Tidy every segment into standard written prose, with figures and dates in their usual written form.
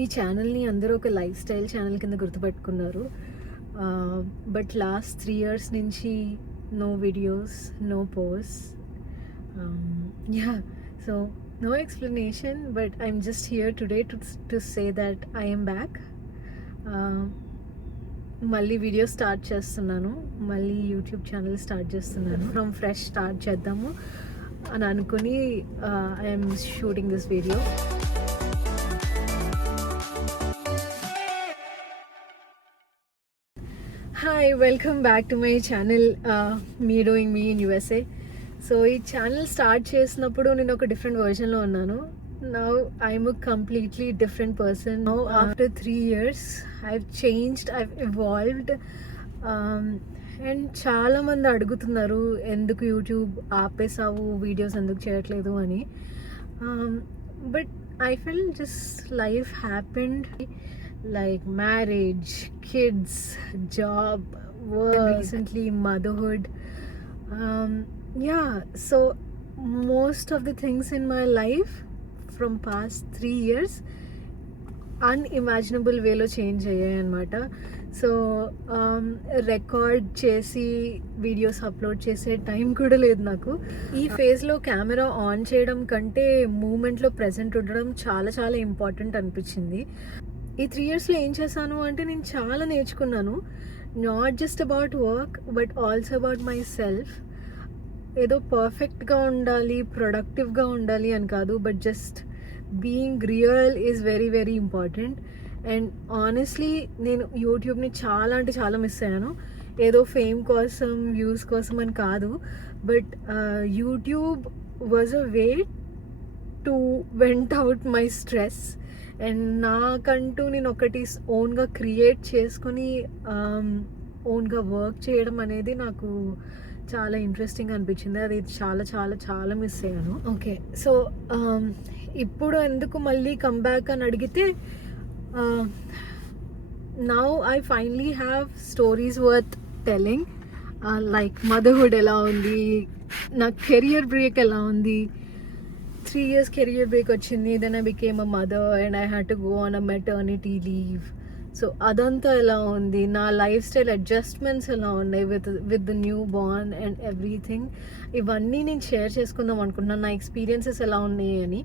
ఈ ఛానల్ని అందరూ ఒక లైఫ్ స్టైల్ ఛానల్ కింద గుర్తుపెట్టుకున్నారు. బట్ లాస్ట్ 3 years నుంచి no videos, no post. Yeah so no explanation, but I'm just here today to say that I'm back. మళ్ళీ వీడియో స్టార్ట్ చేస్తున్నాను, మళ్ళీ యూట్యూబ్ ఛానల్ స్టార్ట్ చేస్తున్నాను. ఫ్రమ్ ఫ్రెష్ స్టార్ట్ చేద్దాము అని అనుకుని I'm shooting this video. Hi, welcome back to my channel me doing me in USA. So ఈ channel start చేసినప్పుడు నేను ఒక డిఫరెంట్ వర్షన్లో ఉన్నాను. Now I'm a completely different person. Now after 3 years I've changed, I've evolved. And చాలామంది అడుగుతున్నారు ఎందుకు యూట్యూబ్ ఆపేసావు, వీడియోస్ ఎందుకు చేయట్లేదు అని. But I feel just life happened, like marriage, kids, job, work, recently motherhood. Yeah, so most of the things in my life from past 3 years unimaginable way lo change ayyayi anamata. So record చేసి videos upload చేసే టైం కూడా లేదు నాకు. ఈ ఫేజ్లో camera on చేయడం కంటే మూమెంట్లో ప్రెజెంట్ ఉండడం చాలా చాలా ఇంపార్టెంట్ అనిపించింది. ఈ 3 yearsలో ఏం చేశాను అంటే నేను చాలా నేర్చుకున్నాను. Not just about work but also about my self. ఏదో పర్ఫెక్ట్గా ఉండాలి, ప్రొడక్టివ్గా ఉండాలి అని కాదు, but just being real is very very important. And honestly నేను యూట్యూబ్ని చాలా అంటే చాలా మిస్ అయ్యాను. ఏదో ఫేమ్ కోసం, వ్యూస్ కోసం అని కాదు, but YouTube was a way to went out my stress. And నాకంటూ నేను ఒకటి ఓన్గా క్రియేట్ చేసుకొని ఓన్గా వర్క్ చేయడం అనేది నాకు చాలా ఇంట్రెస్టింగ్ అనిపించింది. అది చాలా చాలా చాలా మిస్ అయ్యాను. ఓకే, సో ఇప్పుడు ఎందుకు మళ్ళీ కమ్బ్యాక్ అని అడిగితే, now I finally have stories worth telling. Like motherhood ఎలా ఉంది, నా కెరియర్ బ్రేక్ ఎలా ఉంది. 3 years కెరియర్ బ్రేక్ వచ్చింది, then I became a mother and I had to go on a maternity leave. So అదంతా ఎలా ఉంది, నా లైఫ్ స్టైల్ అడ్జస్ట్మెంట్స్ ఎలా ఉన్నాయి with the newborn and everything. ఇవన్నీ నేను షేర్ చేసుకుందాం అనుకుంటున్నాను, నా ఎక్స్పీరియన్సెస్ ఎలా ఉన్నాయి అని.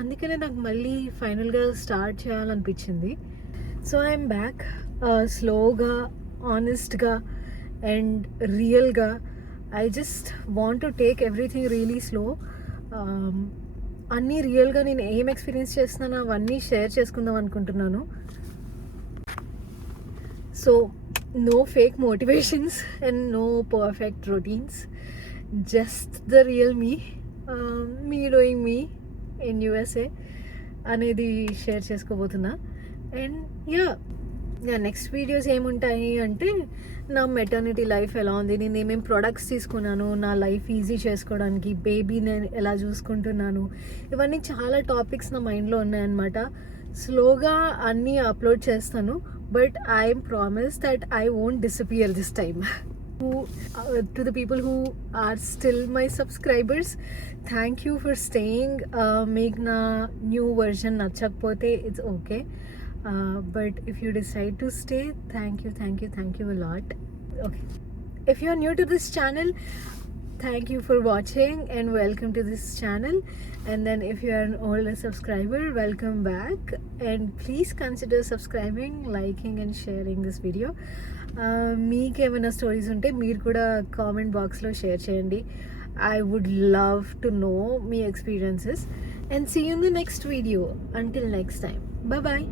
అందుకనే నాకు మళ్ళీ ఫైనల్గా స్టార్ట్ చేయాలనిపించింది. సో ఐఎమ్ బ్యాక్, స్లోగా, ఆనెస్ట్గా అండ్ రియల్గా. I just want to take everything really slow. అన్నీ రియల్గా నేను ఏం ఎక్స్పీరియన్స్ చేస్తున్నానో అవన్నీ షేర్ చేసుకుందాం అనుకుంటున్నాను. So no fake motivations and no perfect routines, just the real me doing me in USA అనేది షేర్ చేసుకోబోతున్నా. అండ్ యా నెక్స్ట్ వీడియోస్ ఏముంటాయి అంటే, నా మెటర్నిటీ లైఫ్ ఎలా ఉంది, నేను ఏమేమి ప్రొడక్ట్స్ తీసుకున్నాను నా లైఫ్ ఈజీ చేసుకోవడానికి, బేబీ నేను ఎలా చూసుకుంటున్నాను, ఇవన్నీ చాలా టాపిక్స్ నా మైండ్లో ఉన్నాయన్నమాట. స్లోగా అన్నీ అప్లోడ్ చేస్తాను, but I promise that I won't disappear this time. To the people who are still my subscribers, thank you for staying. Make na new version nachakpote, it's okay. But if you decide to stay, thank you a lot. Okay, if you are new to this channel, thank you for watching and welcome to this channel. And then if you are an older subscriber, welcome back, and please consider subscribing, liking and sharing this video. మీకు ఏమైనా స్టోరీస్ ఉంటే మీరు కూడా కామెంట్ బాక్స్లో షేర్ చేయండి. I would love to know me experiences, and see you in the next video. Until next time, bye bye.